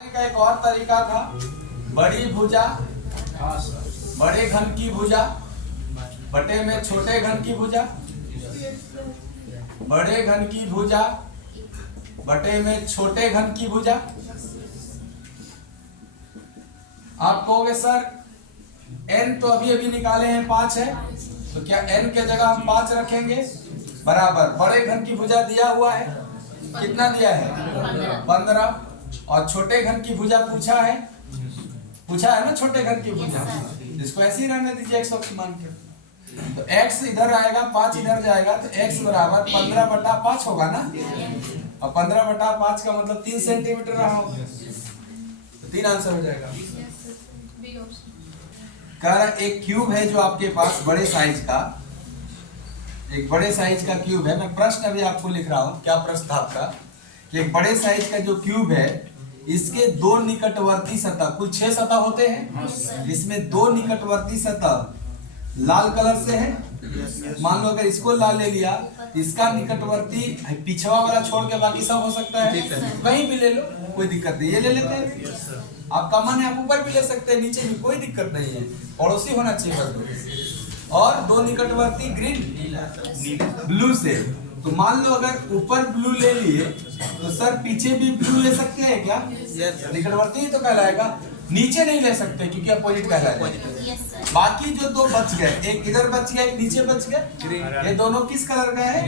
का एक और तरीका था, बड़ी भुजा, बड़े घन की भुजा बटे में छोटे घन की भुजा, बड़े घन की भुजा बटे में छोटे घन की भुजा। आप कहोगे सर n तो अभी अभी निकाले हैं 5 है, तो क्या n के जगह हम 5 रखेंगे बराबर बड़े घन की भुजा दिया हुआ है, कितना दिया है 15, और छोटे घन की भुजा पूछा है ना, छोटे घन की भुजा, इसको ऐसे ही रहने दीजिए 100 मान के। तो x इधर आएगा 5 इधर जाएगा, तो x बराबर 15/5 होगा ना, और 15/5 का मतलब 3 सेंटीमीटर रहा होगा, तो 3 आंसर हो जाएगा। कह रहा एक क्यूब है जो आपके पास बड़े साइज का, एक बड़े साइज का क्यूब है। मैं प्रश्न अभी आपको लिख रहा हूँ, क्या प्रश्न था आपका, कि एक बड़े साइज का जो क्यूब है इसके 2 निकटवर्ती सतह, कुल 6 सतह होते हैं, इसमें 2 निकटवर्ती सतह लाल कलर से है। मान लो अगर इसको लाल ले लिया, इसका निकटवर्ती पिछवा वाला छोड़ के बाकी सब हो सकता है, कहीं भी ले लो कोई दिक्कत नहीं, ये ले लेते हैं। आपका मन है आप ऊपर भी ले सकते हैं, नीचे भी कोई दिक्कत नहीं है, पड़ोसी होना चाहिए बस। और 2 निकटवर्ती ग्रीन ब्लू से, तो मान लो अगर ऊपर ब्लू ले लिए तो सर पीछे भी ब्लू ले सकते हैं क्या? निकटवर्ती ही तो कहलाएगा, नीचे नहीं ले सकते क्योंकि अपोजिट कहलाएगा। बाकी जो 2 बच गए, एक इधर बच गया एक नीचे बच गया, ये दोनों किस कलर का है?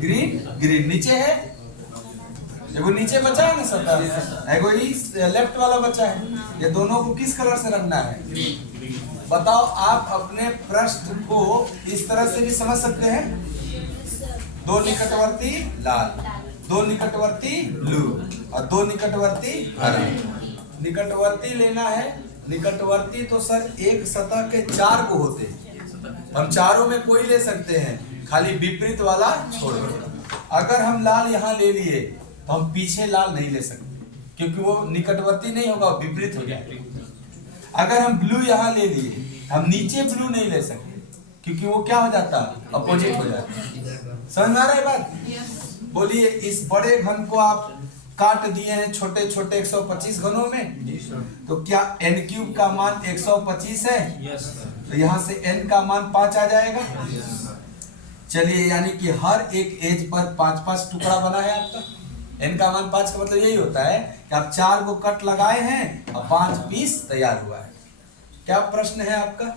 ग्रीन नीचे है, एगो नीचे बचा है ना सतह, एगो लेफ्ट वाला बचा है, ये दोनों को किस कलर से रखना है? बताओ। आप अपने प्रश्न को इस तरह से भी समझ सकते हैं, 2 निकटवर्ती लाल, 2 निकटवर्ती ब्लू और 2 निकटवर्ती हरा। निकटवर्ती लेना है, निकटवर्ती तो सर एक सतह के 4 को होते हैं, हम चारों में कोई ले सकते हैं, खाली विपरीत वाला छोड़ दो। अगर हम लाल यहाँ ले लिए तो हम पीछे लाल नहीं ले सकते क्योंकि वो निकटवर्ती नहीं होगा, विपरीत हो जाएगा। अगर हम ब्लू यहाँ ले लिए, हम नीचे ब्लू नहीं ले सकते क्योंकि वो क्या हो जाता है? अपोजिट हो जाता है। समझ आ रहा है बात? बोलिए, इस बड़े घन को आप काट दिए हैं छोटे छोटे 125 घनों में, तो क्या n³ का मान 125 है? तो यहाँ से n का मान 5 आ जाएगा। चलिए, यानी कि हर एक एज पर 5-5 टुकड़ा बना है आपका। n का मान 5 का मतलब यही होता है कि आप 4 को कट लगाए हैं और 5 पीस तैयार हुआ है। क्या प्रश्न है आपका?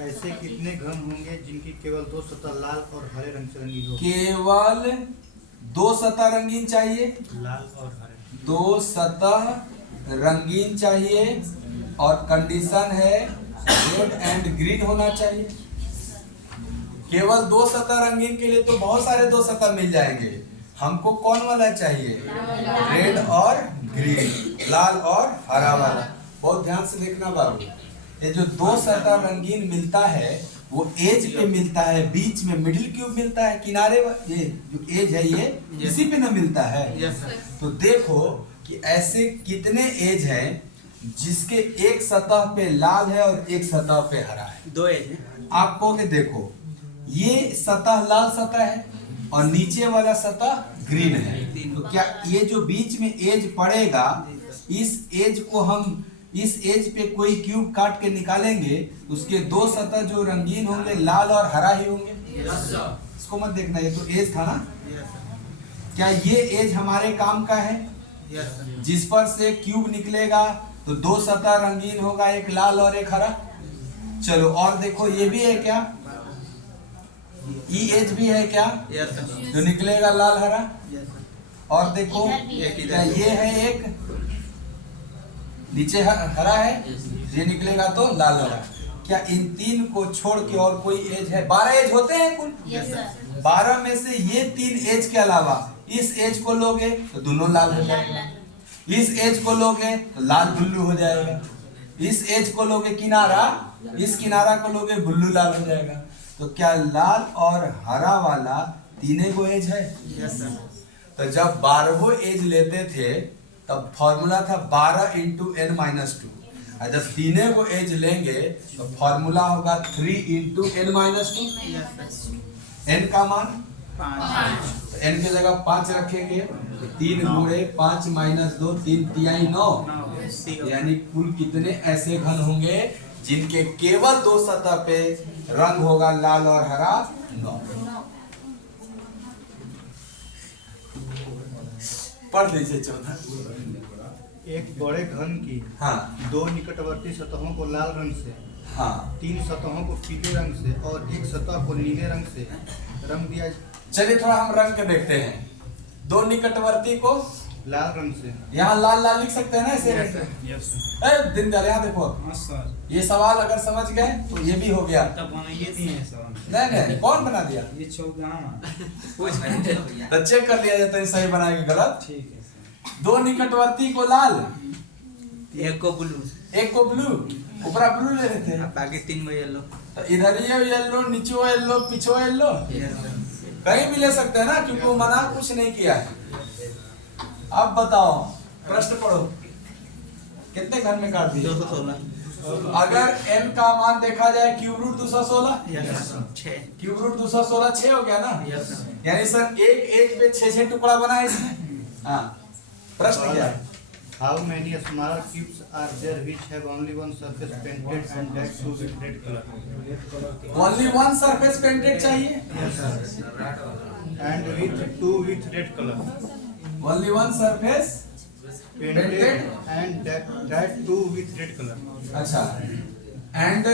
ऐसे कितने घन होंगे जिनकी केवल 2 सतह लाल और हरे रंग से रंगी हो? केवल 2 सतह रंगीन चाहिए, लाल और हरे, 2 सतह रंगीन चाहिए, और कंडीशन है रेड एंड ग्रीन होना चाहिए। केवल 2 सतह रंगीन के लिए तो बहुत सारे 2 सतह मिल जाएंगे, हमको कौन वाला चाहिए? रेड और ग्रीन, लाल और हरा वाला। बहुत ध्यान से देखना बाबू, ये जो 2 सतह रंगीन मिलता है वो एज पे मिलता है, बीच में मिडिल क्यूब मिलता है, किनारे ये जो एज है ये इसी पे ना मिलता है। तो देखो कि ऐसे कितने एज हैं जिसके एक सतह पे लाल है और एक सतह पे हरा है। 2 एज है। आप कहोगे देखो ये सतह लाल सतह है और नीचे वाला सतह ग्रीन है, तो क्या ये जो बीच में एज पड़ेगा, इस एज को हम इस एज पे कोई क्यूब काट के निकालेंगे, उसके 2 सतह जो रंगीन होंगे लाल और हरा ही होंगे। इसको मत देखना, ये तो एज था ना। क्या ये एज हमारे काम का है? जिस पर से क्यूब निकलेगा तो 2 सतह रंगीन होगा, एक लाल और एक हरा। चलो और देखो, ये भी है क्या? ई एज भी है क्या जो निकलेगा लाल हरा? और देखो क्या ये है एक नीचे हरा है, ये निकलेगा तो लाल हरा। क्या इन 3 को छोड़ के और कोई एज है? 12 एज होते हैं कुल। 12 में से ये 3 एज के अलावा इस एज को लोगे तो दोनों लाल हो जाएगा, इस एज को लोगे तो लाल ब्लू हो जाएगा, इस एज को लोगे किनारा, इस किनारा को लोगे ब्लू लाल हो जाएगा। तो क्या लाल और हरा वाला 3 गो एज है? तो जब 12 एज लेते थे तब फॉर्मूला था 12 × n-2, और जब 3 को एज लेंगे तो फॉर्मूला होगा 3 × n-2। n का मान 5, तो n की जगह 5 रखेंगे, तो 3 × 5 - 2 3 × 9, यानी कुल कितने ऐसे घन होंगे जिनके केवल दो सतह पे रंग होगा लाल और हरा? 9। पढ़ लीजिए 14। एक बड़े घन की हाँ 2 निकटवर्ती सतहों को लाल रंग से, हाँ 3 सतहों को पीले रंग से और एक सतह को नीले रंग से रंग दिया। चलिए थोड़ा हम रंग के देखते हैं। 2 निकटवर्ती को लाल रंग से। यहाँ लाल लाल लिख सकते हैं ना ऐसे? यस दिन दयाल यहाँ देखो, सर। ये सवाल अगर समझ गए तो ये भी हो गया। ये दिए सर। नहीं कौन बना दिया? ये 14 तो चेक कर लिया जाता है सही बनाएंगे गलत। ठीक है सर। 2 निकटवर्ती को लाल, एक को ब्लू, एक को ब्लू, ऊपर ब्लू ले रहे थे, बाकी 3 को येलो। तो इधर ये येलो, नीचे येलो, पीछे येलो, कहीं भी ले सकते हैं ना, क्योंकि वो मना कुछ नहीं किया है। अब बताओ, प्रश्न पढ़ो, कितने घन में काट दिए? 216। अगर n का मान देखा जाए क्यूब रूट 216, क्यूब रूट 216 6 हो गया ना? यानी सर एक पे 6 टुकड़ा बना है इसमें। हाँ प्रश्न क्या है? How many smaller cubes are there which have only one surface painted and that too with red color? Only one surface painted चाहिए? Yes sir. And with 2 with red color. Only one surface Painted and that too with red color. अच्छा, and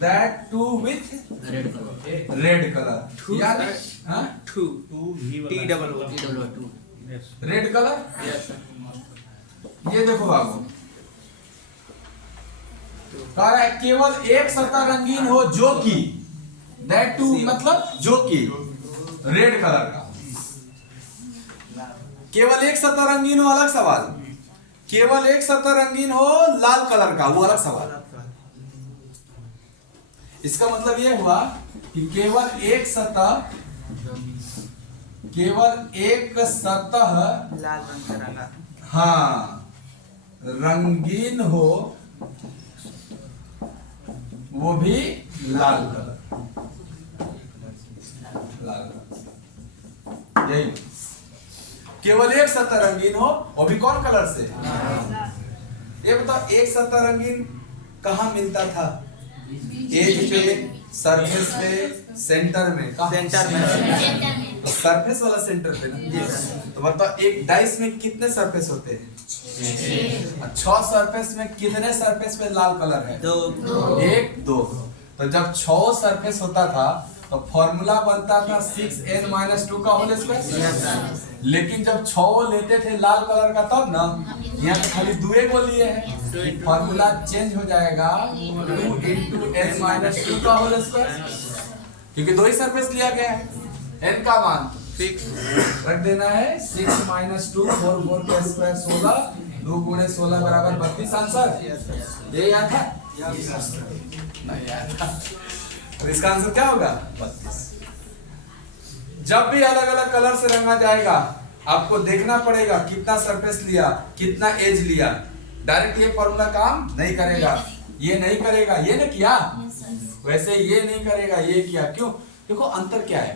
that too with red color यानी हाँ Two T double O. Yes. Red colour. ये देखो बाबू, कह रहा है केवल एक सतह रंगीन हो जो कि that too मतलब जो कि रेड कलर का, केवल एक सतह रंगीन हो अलग सवाल, केवल एक सतह रंगीन हो लाल कलर का वो अलग सवाल। इसका मतलब ये हुआ कि केवल एक सतह लाल रंग का रंगा। हाँ रंगीन हो, वो भी लाल कलर, लाल कलर। यही केवल एक सतह रंगीन हो, वो भी कौन कलर से? ये बताओ, एक सतह रंगीन कहाँ मिलता था? एज पे, सरफेस पे, सेंटर में। सेंटर में। तो सरफेस वाला सेंटर पे ना। तो बताओ एक डाइस में कितने सरफेस होते हैं? 6 सरफेस में कितने सरफेस पे लाल कलर है? 2। 1 2। तो जब 6 सरफेस होता था तो फॉर्मूला बनता था 6n-2 का होल स्क्वायर। लेकिन जब 6 लेते थे लाल कलर का तब ना, यहाँ तो खाली 2 को लिए हैं, फॉर्मूला चेंज हो जाएगा 2 × n-2 का होल स्क्वायर, क्योंकि 2 ही सरफेस लिया गया है। n का मान 6 रख देना है, 6 - 2 4 4 का स्क्वायर 16, 2 × 16 = 32। आंसर ये याद है? नहीं याद था। तो इसका आंसर क्या होगा? 32। जब भी अलग अलग कलर से रंगा जाएगा आपको देखना पड़ेगा कितना सरफेस लिया, कितना एज लिया। डायरेक्ट ये फॉर्मूला काम नहीं करेगा, ये नहीं करेगा, ये ने किया वैसे ये नहीं करेगा, ये किया। क्यों? देखो अंतर क्या है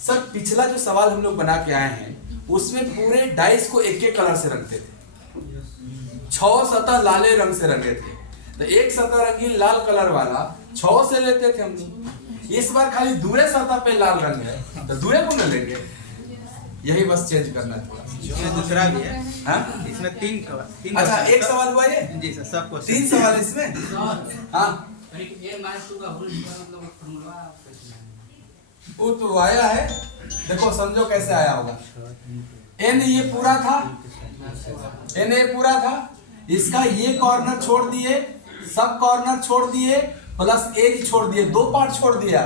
सर। पिछला जो सवाल हम लोग बना के आए हैं उसमें पूरे डाइस को एक एक कलर से रंगते थे, 6 सतह लाले रंग से रंगे थे। तो एक सतह रंगीन लाल कलर वाला 6 से लेते थे हम लोग। इस बार खाली दूरे सतह पे लाल रंग है तो दूरे को न लेंगे, यही बस चेंज करना था। इसमें दूसरा भी है। हाँ? इसमें 3 अच्छा एक सवाल हुआ ये? जी सर, सब 3 सवाल इसमें। हाँ वो तो आया है, देखो समझो कैसे आया होगा। n ये पूरा था, n ये पूरा था, इसका ये कॉर्नर छोड़ दिए, सब कॉर्नर छोड़ दिए, प्लस एज छोड़ दिए, 2 पार्ट छोड़ दिया।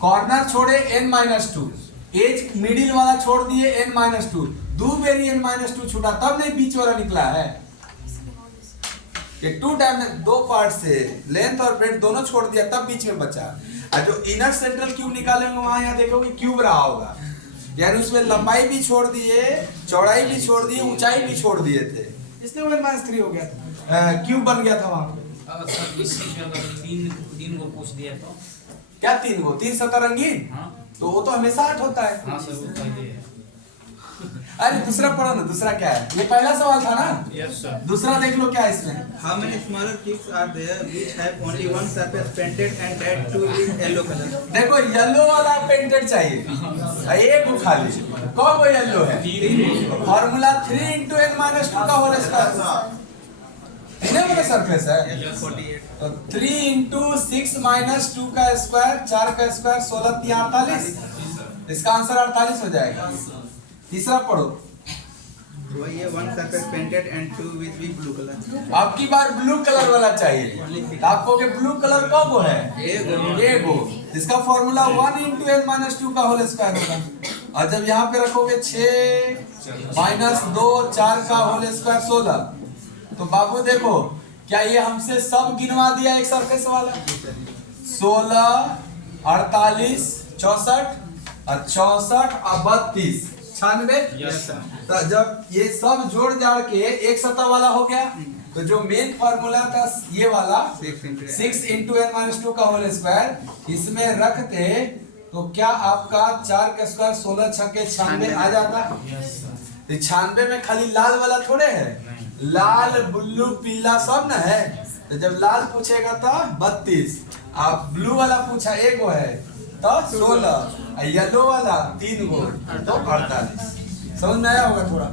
कॉर्नर छोड़े n-2, एज मिडिल वाला छोड़ दिए n-2, 2 बेरी n-2 छूटा, तब नहीं बीच वाला निकला है। ये 2 डायमेंशन 2 पार्ट से लेंथ और ब्रेड्थ दोनों छोड़ दिया, तब बीच में बचा। और जो इनर सेंट्रल क्यूब निकालेंगे वहां यहाँ देखोगे क्यूब रहा होगा, यानी उसमें लंबाई भी छोड़ दिए, चौड़ाई भी छोड़ दिए, ऊंचाई भी छोड़ दिए थे, इसलिए वो -3 हो गया था, क्यूब बन गया था वहां पे। तीन को पूछ दिया तो क्या 3 को? 3 सतह रंगीन? हाँ तो वो तो हमेशा 8 होता है। हाँ सर वो पहले है। अरे दूसरा पढ़ो ना, दूसरा क्या है? ये पहला सवाल था ना। Yes, sir. दूसरा देख लो क्या है इसमें। How many smaller cubes are there which have only one surface painted and that too is yellow color? देखो येलो वाला पेंटेड चाहिए, एक को खाली। कौन वो येलो है? फॉर्मूला 3 into n minus 2 का होल स्क्वायर। तीन वाला सरफेस है। Yes, 48. तो 3 into 6 minus 2 का स्क्वायर, 4 का स्क्वायर 16 3 48। इसका आंसर 48 हो जाएगा। तीसरा पढ़ो। वही है, one surface painted and two with the blue color. आपकी बार ब्लू कलर वाला चाहिए। तो आपको के ब्लू कलर कब है? एगो। इसका फॉर्मूला 1 into n minus 2 का होल स्क्वायर होगा। और जब यहाँ पे रखोगे 6 minus 2 4 का होल स्क्वायर 16। तो बाबू देखो, क्या ये हमसे सब गिनवा दिया एक सरफेस वाला? 16 48 64 और 64 और 32 96। तो जब ये सब जोड़ जाड़ के एक सतह वाला हो गया, तो जो मेन फार्मूला था ये वाला 6 into n minus 2 का होल स्क्वायर, इसमें रखते तो क्या आपका 4 का स्क्वायर 16 छक्के 96 आ जाता। तो 96 में खाली लाल वाला थोड़े है, लाल ब्लू पीला सब ना है। तो जब लाल पूछेगा तो 32, आप ब्लू वाला पूछा एगो है तो 16, येलो वाला 3 गो तो 48। समझ में आया होगा थोड़ा।